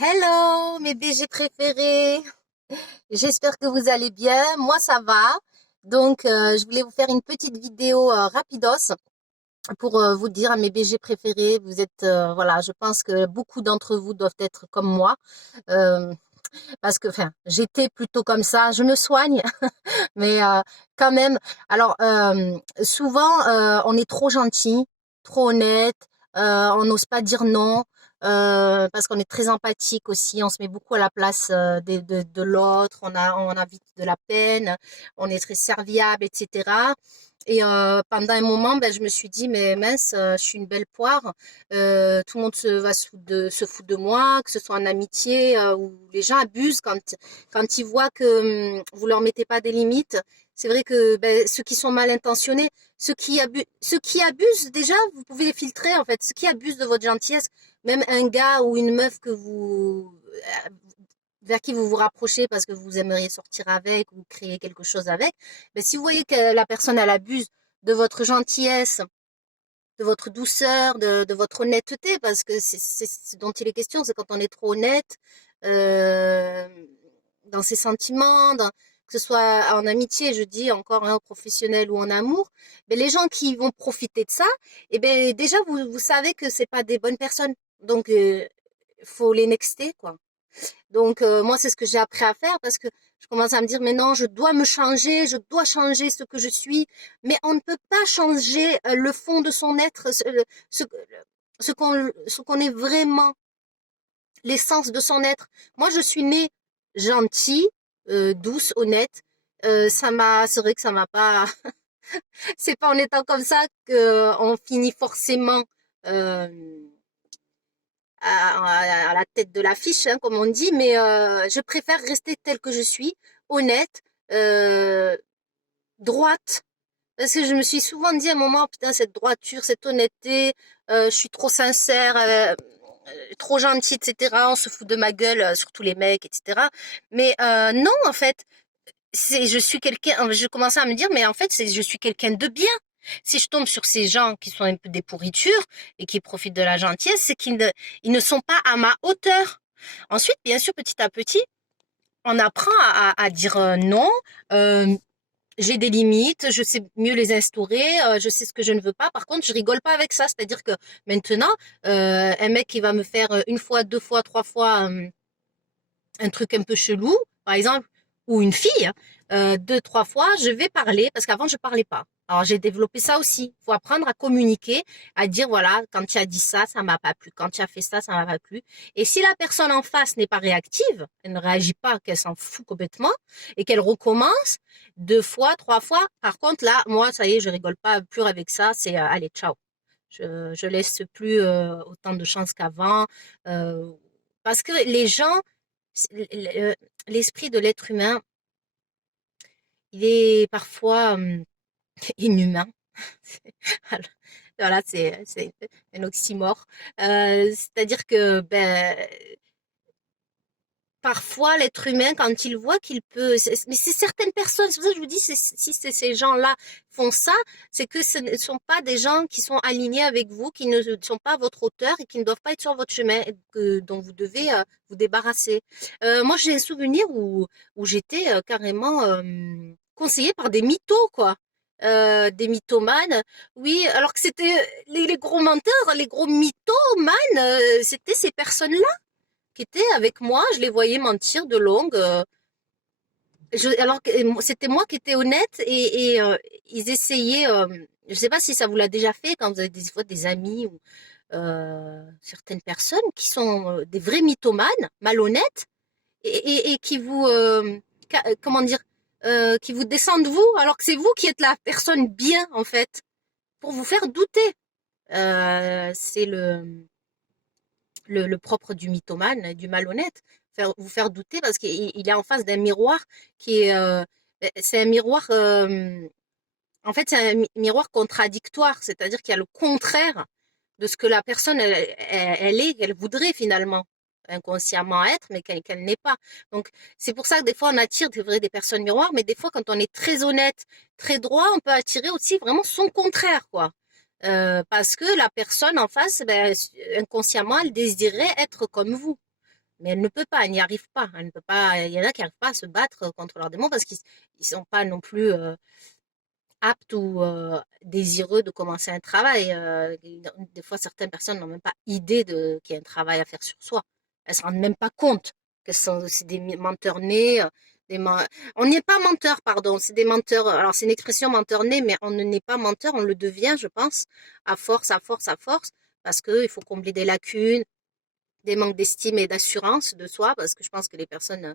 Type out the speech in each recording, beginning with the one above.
Hello, mes BG préférés. J'espère que vous allez bien. Moi, ça va. Donc, je voulais vous faire une petite vidéo rapidos pour vous dire à mes BG préférés. Vous êtes, voilà, je pense que beaucoup d'entre vous doivent être comme moi. Euh, Parce que, enfin, j'étais plutôt comme ça. Je me soigne, mais quand même. Alors, souvent, on est trop gentil, trop honnête, on n'ose pas dire non. Parce qu'on est très empathique aussi, on se met beaucoup à la place de l'autre, on a vite de la peine, on est très serviable, etc. Et pendant un moment, ben, je me suis dit, mais mince, je suis une belle poire. Tout le monde se fout de moi, que ce soit en amitié, où les gens abusent quand ils voient que vous leur mettez pas des limites. C'est vrai que ben, ceux qui sont mal intentionnés, ceux qui abusent déjà, vous pouvez les filtrer en fait. Ceux qui abusent de votre gentillesse, même un gars ou une meuf vers qui vous vous rapprochez parce que vous aimeriez sortir avec ou créer quelque chose avec, ben, si vous voyez que la personne elle abuse de votre gentillesse, de votre douceur, de votre honnêteté, parce que c'est ce dont il est question, c'est quand on est trop honnête euh, dans ses sentiments, que ce soit en amitié, je dis encore, hein, professionnel ou en amour, mais les gens qui vont profiter de ça, eh ben déjà vous savez que c'est pas des bonnes personnes, donc faut les nexter quoi. Donc, moi, c'est ce que j'ai appris à faire parce que je commence à me dire, mais non, je dois me changer, je dois changer ce que je suis. Mais on ne peut pas changer le fond de son être, ce, ce qu'on est vraiment, l'essence de son être. Moi, je suis née gentille, douce, honnête. C'est vrai que ça m'a pas, c'est pas en étant comme ça qu'on finit forcément, euh, à la tête de l'affiche, hein, comme on dit, mais je préfère rester telle que je suis, honnête, euh, droite, parce que je me suis souvent dit à un moment, putain, cette droiture, cette honnêteté, je suis trop sincère, trop gentille, etc. On se fout de ma gueule, surtout les mecs, etc. Mais non, en fait, je suis quelqu'un, je commençais à me dire, mais en fait, je suis quelqu'un de bien. Si je tombe sur ces gens qui sont un peu des pourritures et qui profitent de la gentillesse, c'est qu'ils ne sont pas à ma hauteur. Ensuite, bien sûr, petit à petit, on apprend à dire non. Euh, j'ai des limites, je sais mieux les instaurer, je sais ce que je ne veux pas. Par contre, je rigole pas avec ça. C'est-à-dire que maintenant, un mec qui va me faire une fois, deux fois, trois fois un truc un peu chelou, par exemple, ou une fille, hein, deux, trois fois, je vais parler parce qu'avant je parlais pas. Alors j'ai développé ça aussi. Il faut apprendre à communiquer, à dire voilà, quand tu as dit ça, ça m'a pas plu. Quand tu as fait ça, ça m'a pas plu. Et si la personne en face n'est pas réactive, elle ne réagit pas, qu'elle s'en fout complètement et qu'elle recommence deux fois, trois fois. Par contre là, moi, ça y est, je rigole pas plus avec ça. C'est allez, ciao. Je laisse plus autant de chance qu'avant euh, parce que les gens l'esprit de l'être humain, il est parfois inhumain. Voilà, c'est un oxymore. C'est-à-dire que ben, parfois l'être humain, quand il voit qu'il peut, mais c'est certaines personnes, c'est pour ça que je vous dis, si ces gens-là font ça, c'est que ce ne sont pas des gens qui sont alignés avec vous, qui ne sont pas à votre hauteur et qui ne doivent pas être sur votre chemin, dont vous devez vous débarrasser. Moi, j'ai un souvenir où j'étais carrément conseillée par des mythos, quoi. Des mythomanes, oui, alors que c'était les gros menteurs, les gros mythomanes, c'était ces personnes-là qui étaient avec moi, je les voyais mentir de longue. Alors que c'était moi qui étais honnête et ils essayaient. Je ne sais pas si ça vous l'a déjà fait quand vous avez des fois des amis ou certaines personnes qui sont des vrais mythomanes, malhonnêtes et qui vous comment dire qui vous descendent vous alors que c'est vous qui êtes la personne bien en fait pour vous faire douter. C'est le propre du mythomane, du malhonnête, vous faire douter parce qu'il est en face d'un miroir qui est, c'est un miroir, en fait, c'est un miroir contradictoire, c'est-à-dire qu'il y a le contraire de ce que la personne, elle est, qu'elle voudrait finalement inconsciemment être, mais qu'elle n'est pas. Donc, c'est pour ça que des fois, on attire des personnes miroirs, mais des fois, quand on est très honnête, très droit, on peut attirer aussi vraiment son contraire, quoi. Parce que la personne en face, ben, inconsciemment, elle désirait être comme vous. Mais elle ne peut pas, elle n'y arrive pas. Elle ne peut pas. Il y en a qui n'arrivent pas à se battre contre leurs démons parce qu'ils ne sont pas non plus aptes ou désireux de commencer un travail. Des fois, certaines personnes n'ont même pas idée qu'il y a un travail à faire sur soi. Elles ne se rendent même pas compte que c'est des menteurs nés. Des men- On n'est pas menteur, pardon, c'est des menteurs. Alors, c'est une expression menteur né, mais on ne n'est pas menteur, on le devient, je pense, à force, à force, à force, parce qu'il faut combler des lacunes, des manques d'estime et d'assurance de soi, parce que je pense que les personnes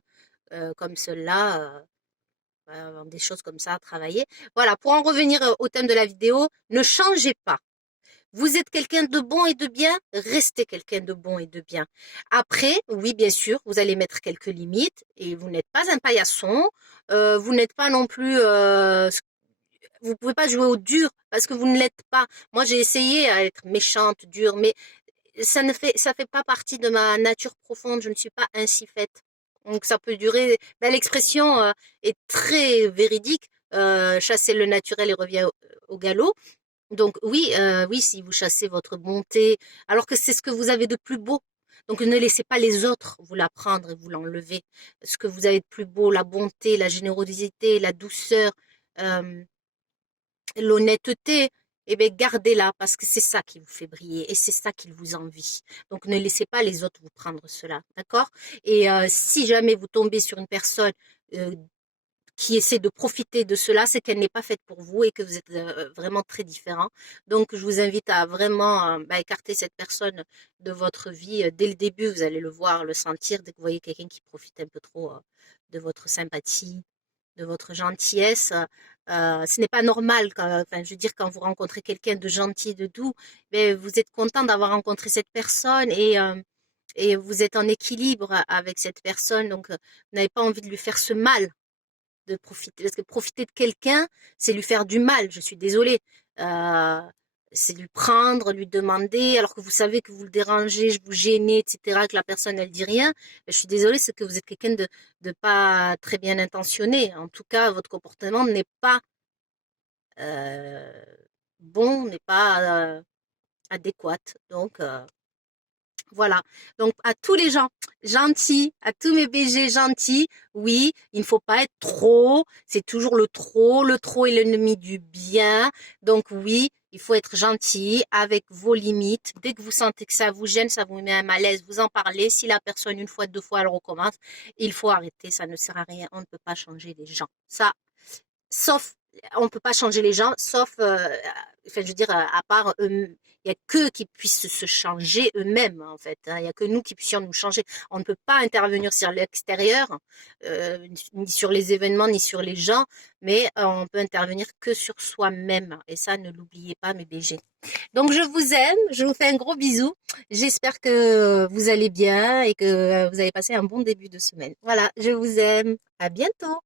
comme ceux-là des choses comme ça à travailler. Voilà, pour en revenir au thème de la vidéo, ne changez pas. Vous êtes quelqu'un de bon et de bien, restez quelqu'un de bon et de bien. Après, oui, bien sûr, vous allez mettre quelques limites et vous n'êtes pas un paillasson, vous n'êtes pas non plus, vous pouvez pas jouer au dur parce que vous ne l'êtes pas. Moi, j'ai essayé à être méchante, dure, mais ça fait pas partie de ma nature profonde. Je ne suis pas ainsi faite. Donc ça peut durer. Ben, l'expression est très véridique. Chasser le naturel et revient au galop. Donc oui, oui, si vous chassez votre bonté, alors que c'est ce que vous avez de plus beau. Donc ne laissez pas les autres vous la prendre et vous l'enlever. Ce que vous avez de plus beau, la bonté, la générosité, la douceur, euh, l'honnêteté, eh bien, gardez-la parce que c'est ça qui vous fait briller et c'est ça qui vous envie. Donc, ne laissez pas les autres vous prendre cela, d'accord? Et si jamais vous tombez sur une personne euh, qui essaie de profiter de cela, c'est qu'elle n'est pas faite pour vous et que vous êtes vraiment très différent. Donc, je vous invite à vraiment écarter cette personne de votre vie. Dès le début, vous allez le voir, le sentir, dès que vous voyez quelqu'un qui profite un peu trop de votre sympathie, de votre gentillesse. Ce n'est pas normal, enfin, je veux dire, quand vous rencontrez quelqu'un de gentil, de doux, mais vous êtes content d'avoir rencontré cette personne et vous êtes en équilibre avec cette personne, donc vous n'avez pas envie de lui faire ce mal de profiter. Parce que profiter de quelqu'un, c'est lui faire du mal. Je suis désolée. Euh, c'est lui prendre, lui demander, alors que vous savez que vous le dérangez, vous gênez, etc., que la personne, elle dit rien. Je suis désolée, c'est que vous êtes quelqu'un de pas très bien intentionné. En tout cas, votre comportement n'est pas euh, bon, n'est pas adéquat. Donc, voilà. Donc, à tous les gens gentils, à tous mes BG gentils, oui, il ne faut pas être trop. C'est toujours le trop. Le trop est l'ennemi du bien. Donc, oui, il faut être gentil avec vos limites. Dès que vous sentez que ça vous gêne, ça vous met un malaise, vous en parlez. Si la personne, une fois, deux fois, elle recommence, il faut arrêter. Ça ne sert à rien. On ne peut pas changer les gens. Ça, sauf, on ne peut pas changer les gens, sauf, enfin, je veux dire, à part eux, il n'y a que qui puissent se changer eux-mêmes, en fait. Hein. Il n'y a que nous qui puissions nous changer. On ne peut pas intervenir sur l'extérieur, ni sur les événements, ni sur les gens, mais on peut intervenir que sur soi-même. Et ça, ne l'oubliez pas, mes BG. Donc, je vous aime, je vous fais un gros bisou. J'espère que vous allez bien et que vous avez passé un bon début de semaine. Voilà, je vous aime. À bientôt.